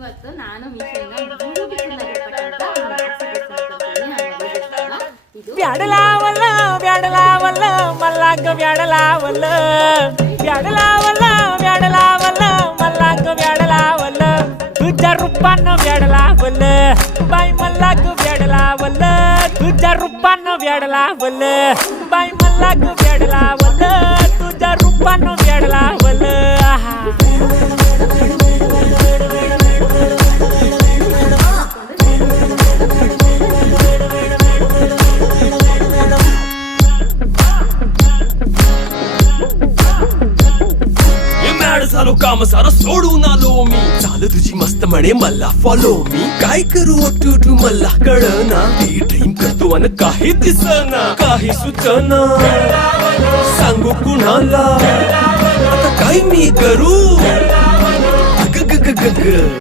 ಇವತ್ತು ನಾನು ಮೀಶೋಯಿಂದ 3 ಬಿಸಿಲಾಗಿರ್ತಕ್ಕಂಥ ಇದು ಬ್ಯಾಡಲಾವಲ್ಲ ಬ್ಯಾಡಲಾವಲ್ಲ ಮಲ್ಲಾಗ ಬ್ಯಾಡಲಾವಲ್ಲ ಬ್ಯಾಡಲಾವಲ್ಲ ಬ್ಯಾಡಲಾವಲ್ಲ ಮಲ್ಲಾಗ ಬ್ಯಾಡಲಾವಲ್ಲ तुझ्या रूपानं ब्याडलावल बाई मल्लाग ब्याडलावल तुझ्या रूपानं ब्याडलावल बाई मल्लाग ब्याडलावल तुझ्या रूपानं ब्याडलावल झालो काम सारं सोडून आलो मी चाल तुझी मस्त म्हणे मला फॉलो मी काय करू टू मला कळना ती ड्रीम करतो आणि काही दिसना काही सुचना सांगू कुणाला आता काय मी करू